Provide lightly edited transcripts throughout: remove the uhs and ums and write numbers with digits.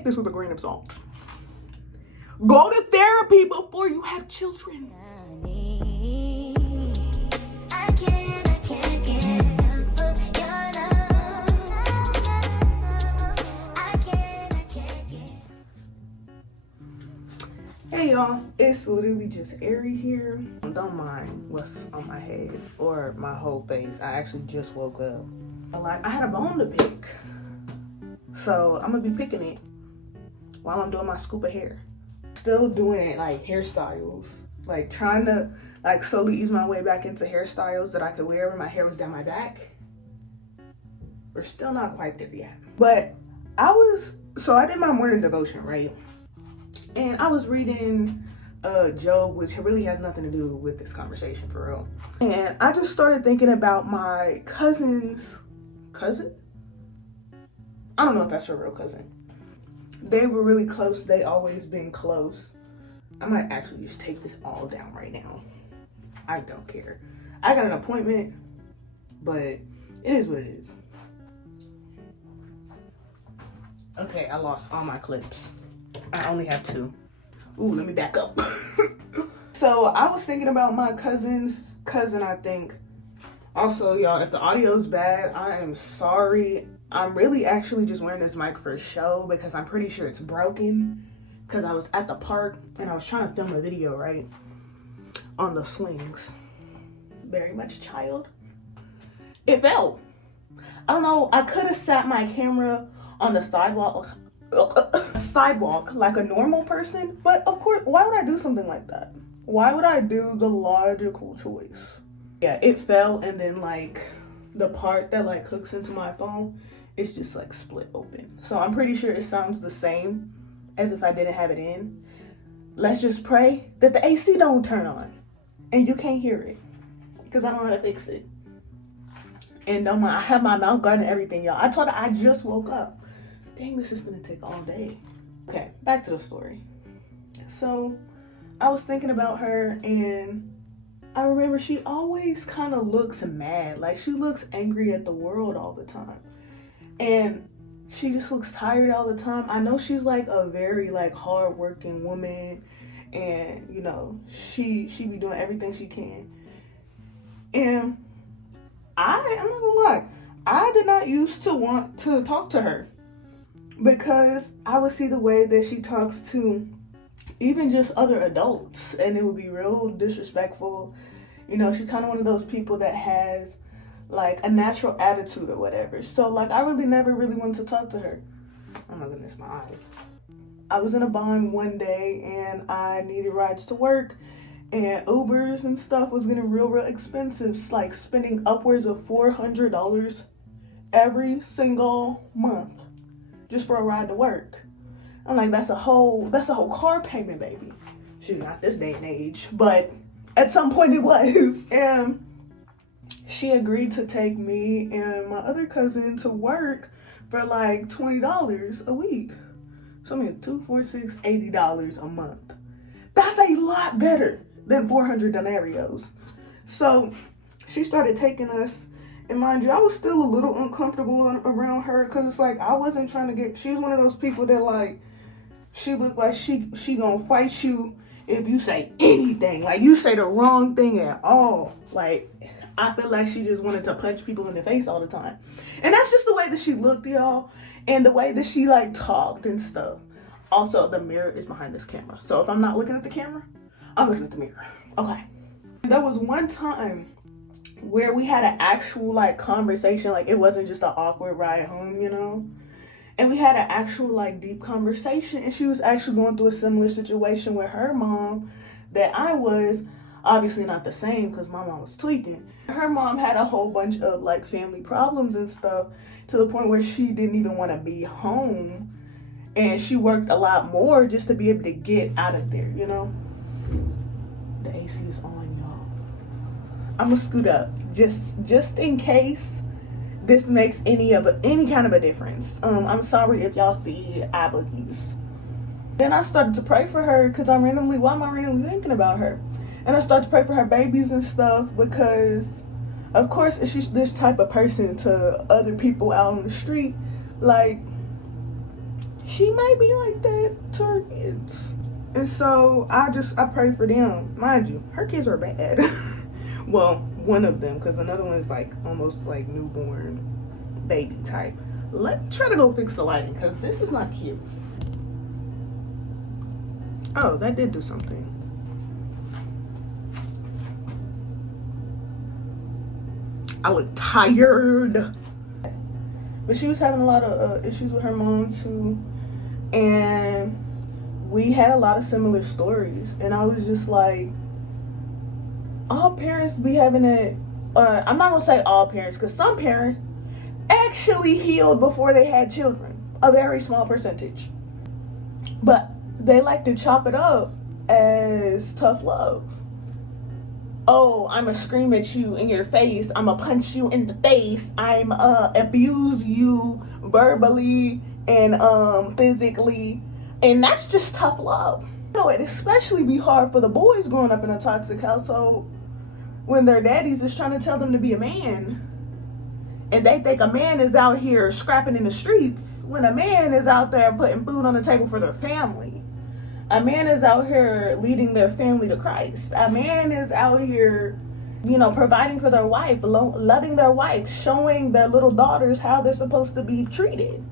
take this with a grain of salt. Go to therapy before you have children. Hey y'all, it's literally just Ari here. Don't mind what's on my head or my whole face. I actually just woke up. I had a bone to pick. So I'm gonna be picking it while I'm doing my scoop of hair. Still doing like hairstyles. Like trying to like slowly ease my way back into hairstyles that I could wear when my hair was down my back. We're still not quite there yet. But I did my morning devotion, right? And I was reading Job, which really has nothing to do with this conversation for real. And I just started thinking about my cousin's cousin? I don't know if that's her real cousin. They were really close. They always been close. I might actually just take this all down right now. I don't care. I got an appointment, but it is what it is. Okay, I lost all my clips. I only have 2. Ooh, let me back up. So I was thinking about my cousin's cousin, I think. Also, y'all, if the audio's bad, I am sorry. I'm really actually just wearing this mic for show because I'm pretty sure it's broken. Because I was at the park and I was trying to film a video, right? On the swings. Very much a child. It fell. I don't know. I could have sat my camera on the sidewalk like a normal person, but of course, why would I do something like that? Why would I do the logical choice? Yeah, it fell, and then like the part that like hooks into my phone, it's just like split open. So I'm pretty sure it sounds the same as if I didn't have it in. Let's just pray that the AC don't turn on and you can't hear it, because I don't know how to fix it. And don't mind, I have my mouth guard and everything, y'all. I told her I just woke up. Dang, this is gonna take all day. Okay, back to the story. So I was thinking about her, and I remember she always kind of looks mad. Like she looks angry at the world all the time. And she just looks tired all the time. I know she's like a very like hardworking woman, and you know, she be doing everything she can. And I'm not gonna lie, I did not used to want to talk to her, because I would see the way that she talks to even just other adults, and it would be real disrespectful. You know, she's kind of one of those people that has like a natural attitude or whatever. So like I really never really wanted to talk to her. Oh my goodness, my eyes. I was in a bind one day and I needed rides to work, and Ubers and stuff was getting real expensive, like spending upwards of $400 every single month just for a ride to work. I'm like, that's a whole car payment, baby. Shoot, not this day and age, but at some point it was. And she agreed to take me and my other cousin to work for like $20 a week. So I mean, $2, $4, $6, $80 a month. That's a lot better than 400 denarios. So she started taking us. And mind you, I was still a little uncomfortable around her, because it's like I wasn't trying to get. She was one of those people that like, she looked like she gonna fight you if you say anything. Like you say the wrong thing at all. Like I feel like she just wanted to punch people in the face all the time. And that's just the way that she looked, y'all, and the way that she like talked and stuff. Also, the mirror is behind this camera, so if I'm not looking at the camera, I'm looking at the mirror. Okay. There was one time where we had an actual like conversation, like it wasn't just an awkward ride home, you know, and we had an actual like deep conversation, and she was actually going through a similar situation with her mom that I was. Obviously not the same, because my mom was tweaking. Her mom had a whole bunch of like family problems and stuff, to the point where she didn't even want to be home, and she worked a lot more just to be able to get out of there, you know. The AC is on, y'all. I'm gonna scoot up just in case this makes any kind of a difference. I'm sorry if y'all see eye boogies. Then I started to pray for her, because why am I randomly thinking about her? And I started to pray for her babies and stuff, because of course if she's this type of person to other people out on the street, like she might be like that to her kids. And so I pray for them. Mind you, her kids are bad. Well, one of them, because another one is like almost like newborn baby type. Let me try to go fix the lighting, because this is not cute. Oh, that did do something. I look tired. But she was having a lot of issues with her mom too. And we had a lot of similar stories. And I was just like, all parents be having it. I'm not going to say all parents, because some parents actually healed before they had children. A very small percentage. But they like to chop it up as tough love. Oh, I'ma scream at you in your face. I'ma punch you in the face. I'm abuse you verbally and physically. And that's just tough love. You know, it especially be hard for the boys growing up in a toxic household when their daddies is trying to tell them to be a man. And they think a man is out here scrapping in the streets when a man is out there putting food on the table for their family. A man is out here leading their family to Christ. A man is out here, you know, providing for their wife, loving their wife, showing their little daughters how they're supposed to be treated.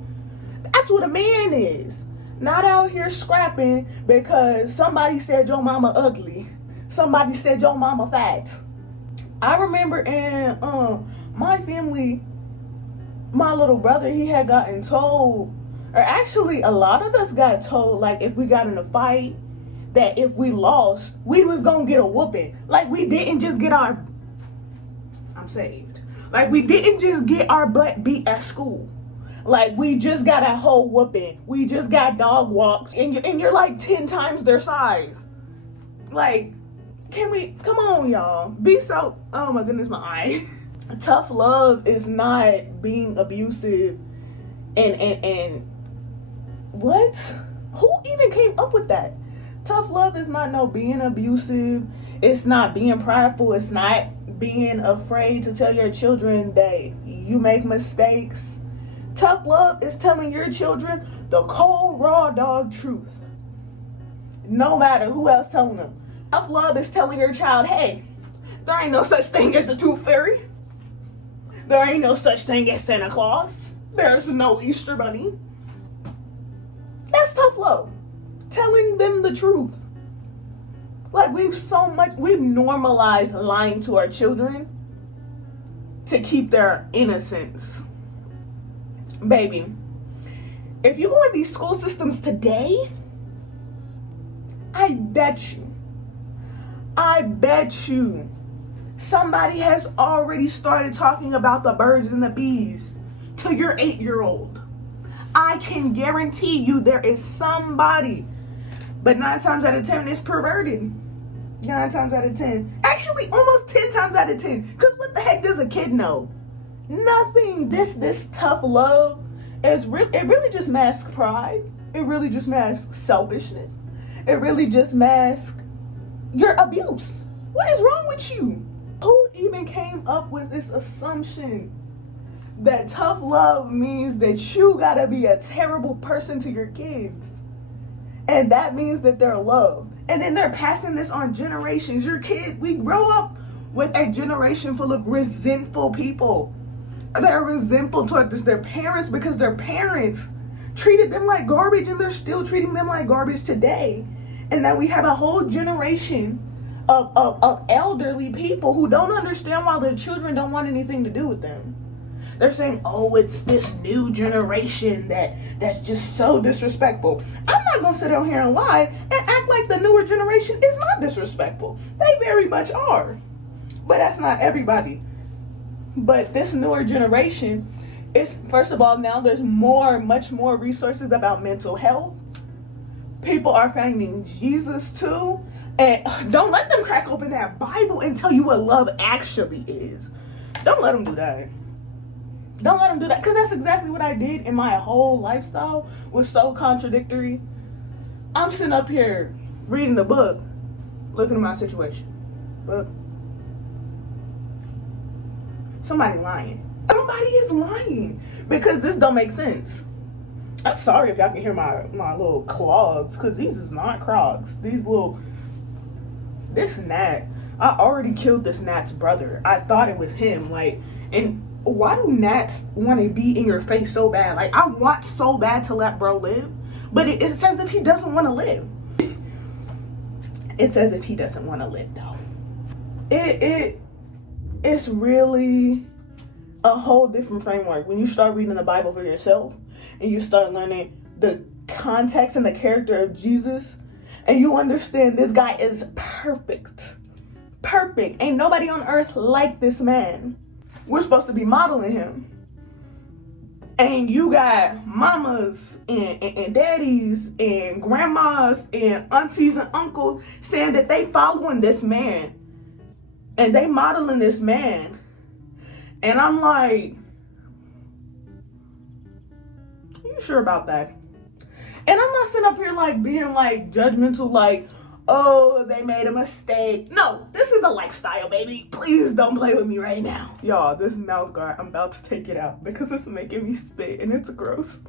That's what a man is. Not out here scrapping because somebody said your mama ugly. Somebody said your mama fat. I remember in my family, my little brother, he had gotten told, or actually a lot of us got told, like if we got in a fight, that if we lost, we was gonna get a whooping. Like we didn't just get our, I'm saved. Like we didn't just get our butt beat at school. Like we just got a whole whooping. We just got dog walks and you're like 10 times their size. Like, can we, come on y'all. Be so, oh my goodness, my eye. Tough love is not being abusive and what? Who even came up with that? Tough love is not no being abusive. It's not being prideful. It's not being afraid to tell your children that you make mistakes. Tough love is telling your children the cold, raw dog truth. No matter who else telling them. Tough love is telling your child, hey, there ain't no such thing as the tooth fairy. There ain't no such thing as Santa Claus. There's no Easter bunny. That's tough love. Telling them the truth. Like we've normalized lying to our children to keep their innocence. Baby, if you go in these school systems today, I bet you somebody has already started talking about the birds and the bees to your 8-year-old. I can guarantee you there is somebody, but 9 times out of 10 it's perverted. 9 times out of 10. Actually, almost 10 times out of 10. Because what the heck does a kid know? Nothing. This tough love is it really just masks pride. It really just masks selfishness. It really just masks your abuse. What is wrong with you? Who even came up with this assumption that tough love means that you gotta be a terrible person to your kids? And that means that they're loved. And then they're passing this on generations. Your kid, we grow up with a generation full of resentful people. They're resentful towards their parents because their parents treated them like garbage and they're still treating them like garbage today. And then we have a whole generation of elderly people who don't understand why their children don't want anything to do with them. They're saying, oh, it's this new generation that's just so disrespectful. I'm not going to sit out here and lie and act like the newer generation is not disrespectful. They very much are. But that's not everybody. But this newer generation is, first of all, now there's much more resources about mental health. People are finding Jesus too. And don't let them crack open that Bible and tell you what love actually is. Don't let them do that. Don't let them do that. Because that's exactly what I did in my whole lifestyle. Was so contradictory. I'm sitting up here reading the book, looking at my situation. But somebody lying. Somebody is lying. Because this don't make sense. I'm sorry if y'all can hear my little clogs, because these is not Crocs. This gnat, I already killed this gnat's brother. I thought it was him. Like, and why do gnats want to be in your face so bad? Like, I want so bad to let bro live, but it's as if he doesn't want to live. It's as if he doesn't want to live, though. It's really a whole different framework when you start reading the Bible for yourself and you start learning the context and the character of Jesus, and you understand this guy is perfect. Perfect. Ain't nobody on earth like this man. We're supposed to be modeling him. And you got mamas and daddies and grandmas and aunties and uncles saying that they following this man and they modeling this man. And I'm like, are you sure about that? And I'm not sitting up here like being like judgmental, like, oh, they made a mistake. No, this is a lifestyle, baby. Please don't play with me right now. Y'all, this mouth guard, I'm about to take it out because it's making me spit and it's gross.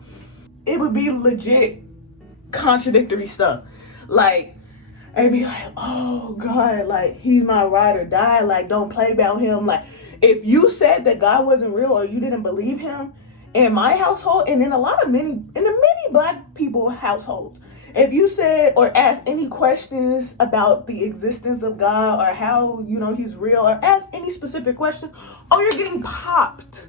It would be legit contradictory stuff. Like, it'd be like, oh God, like, he's my ride or die. Like, don't play about him. Like, if you said that God wasn't real or you didn't believe him, in my household and in many black people households, if you said or asked any questions about the existence of God or how, he's real, or ask any specific question, oh, you're getting popped.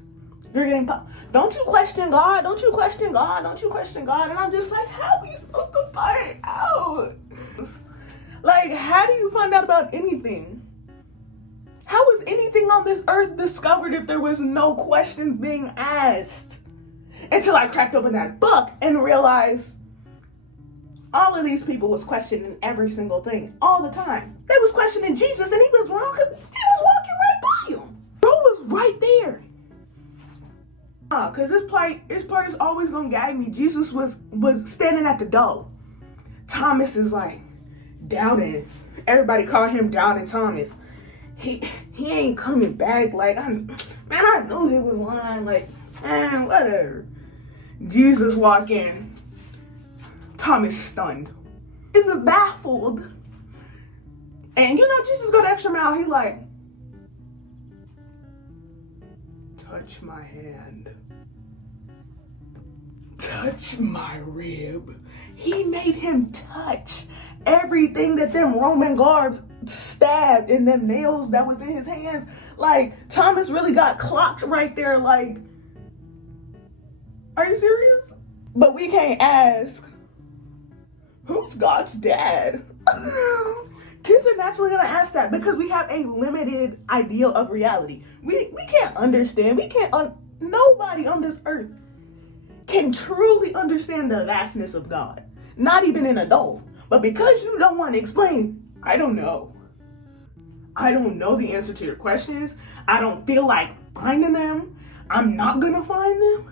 You're getting popped. Don't you question God? Don't you question God? Don't you question God? And I'm just like, how are we supposed to find out? Like, how do you find out about anything? How was anything on this earth discovered if there was no questions being asked? Until I cracked open that book and realized all of these people was questioning every single thing all the time. They was questioning Jesus and he was wrong. He was walking right by him. Bro was right there. Cause this part is always gonna gag me. Jesus was standing at the door. Thomas is like doubting. Everybody call him Doubting Thomas. He ain't coming back. Like, I knew he was lying. Like, man, whatever. Jesus walk in. Thomas stunned. Is baffled. And Jesus go the extra mile. He like, touch my hand. Touch my rib. He made him touch everything that them Roman guards stabbed and them nails that was in his hands. Like, Thomas really got clocked right there. Like, are you serious? But we can't ask, who's God's dad? Kids are naturally gonna ask that because we have a limited idea of reality. We can't understand. Nobody on this earth can truly understand the vastness of God. Not even an adult. But because you don't want to explain, I don't know. I don't know the answer to your questions. I don't feel like finding them. I'm not gonna find them.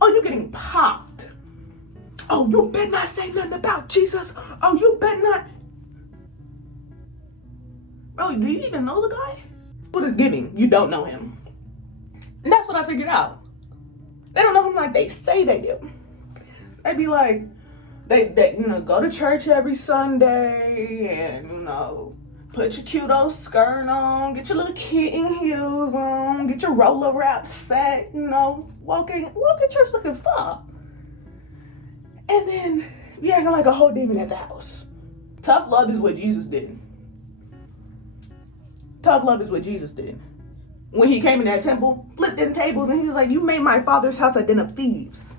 Oh, you're getting popped. Oh, you better not say nothing about Jesus. Oh, you better not. Bro, do you even know the guy? What is giving? You don't know him. And that's what I figured out. They don't know him like they say they do. They be like, they go to church every Sunday and, put your cute old skirt on, get your little kitten heels on, get your roller wrap set, walk in church looking far. And then be acting like a whole demon at the house. Tough love is what Jesus did. Tough love is what Jesus did. When he came in that temple, flipped them tables, and he was like, you made my father's house a den of thieves.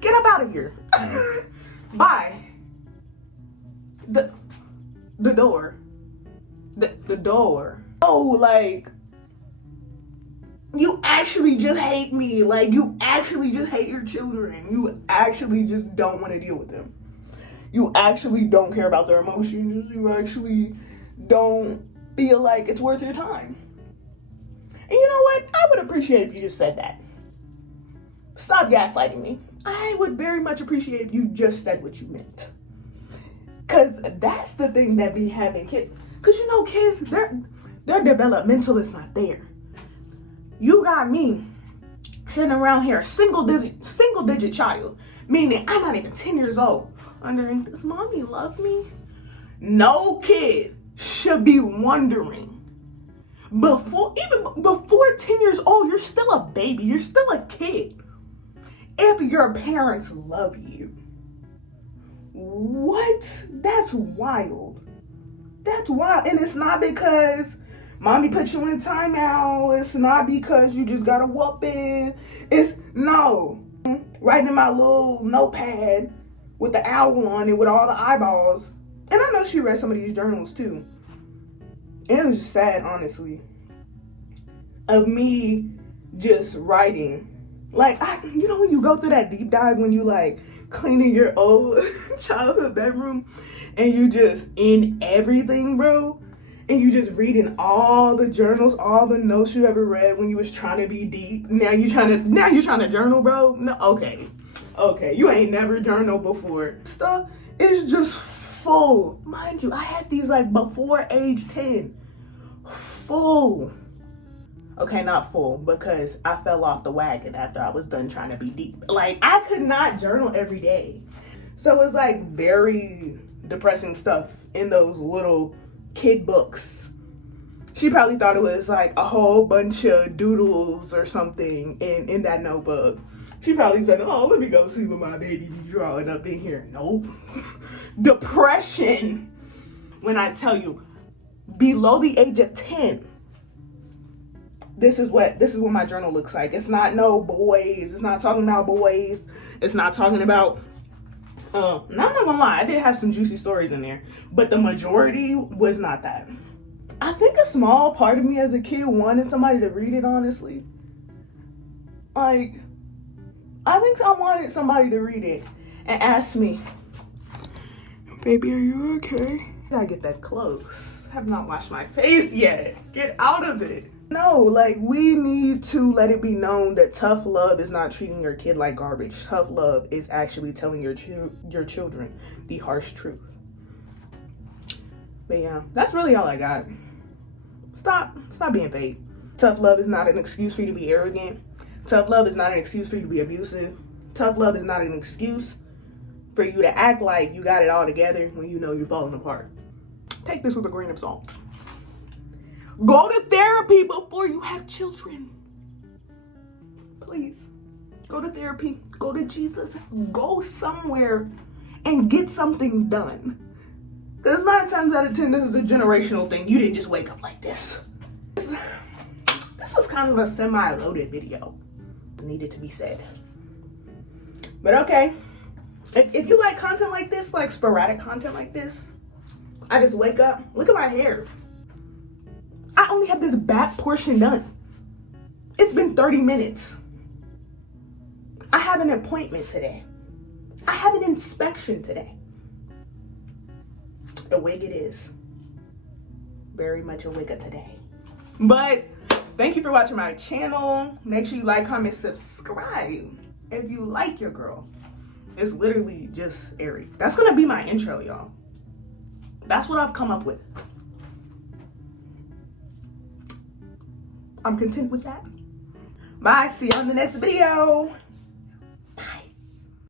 Get up out of here. Bye. The door. The door. Oh, like, you actually just hate me. Like, you actually just hate your children. You actually just don't want to deal with them. You actually don't care about their emotions. You actually don't feel like it's worth your time. And you know what? I would appreciate if you just said that. Stop gaslighting me. I would very much appreciate if you just said what you meant. Because that's the thing that be having kids. Because kids, their developmental is not there. You got me sitting around here, single digit child, Meaning, I'm not even 10 years old. Wondering, does mommy love me? No kid should be wondering. Even before 10 years old, you're still a baby. You're still a kid. If your parents love you. What? That's wild. That's wild. And it's not because mommy put you in timeout. It's not because you just got a whooping. It's no. Writing in my little notepad with the owl on it with all the eyeballs. And I know she read some of these journals too. And it was just sad, honestly, of me just writing. Like, you know when you go through that deep dive when you like cleaning your old childhood bedroom and you just in everything, bro? And you just reading all the journals, all the notes you ever read when you was trying to be deep. Now you're trying to journal, bro? No, okay. You ain't never journaled before. Stuff is just full. Mind you, I had these like before age 10. Full. Okay, not full, because I fell off the wagon after I was done trying to be deep. Like, I could not journal every day. So it's like very depressing stuff in those little kid books. She probably thought it was like a whole bunch of doodles or something in that notebook. She probably said, oh, let me go see what my baby be drawing up in here. Nope. Depression. When I tell you, below the age of 10, this is what my journal looks like. It's not no boys. It's not talking about boys. It's not talking about I'm not gonna lie, I did have some juicy stories in there, but the majority was not that. I think a small part of me as a kid wanted somebody to read it, honestly. Like, I think I wanted somebody to read it and ask me, baby, are you okay? I get that close. I have not washed my face yet. Get out of it. No, like, we need to let it be known that tough love is not treating your kid like garbage. Tough love is actually telling your children the harsh truth. But yeah, that's really all I got. Stop being fake. Tough love is not an excuse for you to be arrogant. Tough love is not an excuse for you to be abusive. Tough love is not an excuse for you to act like you got it all together when you know you're falling apart. Take this with a grain of salt. Go to therapy before you have children. Please. Go to therapy. Go to Jesus. Go somewhere and get something done. Because 9 times out of 10, this is a generational thing. You didn't just wake up like this. This was kind of a semi-loaded video. It needed to be said. But okay. If you like content like this, like sporadic content like this, I just wake up. Look at my hair. I only have this back portion done. It's been 30 minutes. I have an appointment today. I have an inspection today. A wig it is. Very much a wigger today. But thank you for watching my channel. Make sure you like, comment, subscribe if you like your girl. It's literally just airy. That's gonna be my intro, y'all. That's what I've come up with. I'm content with that. Bye. See you on the next video.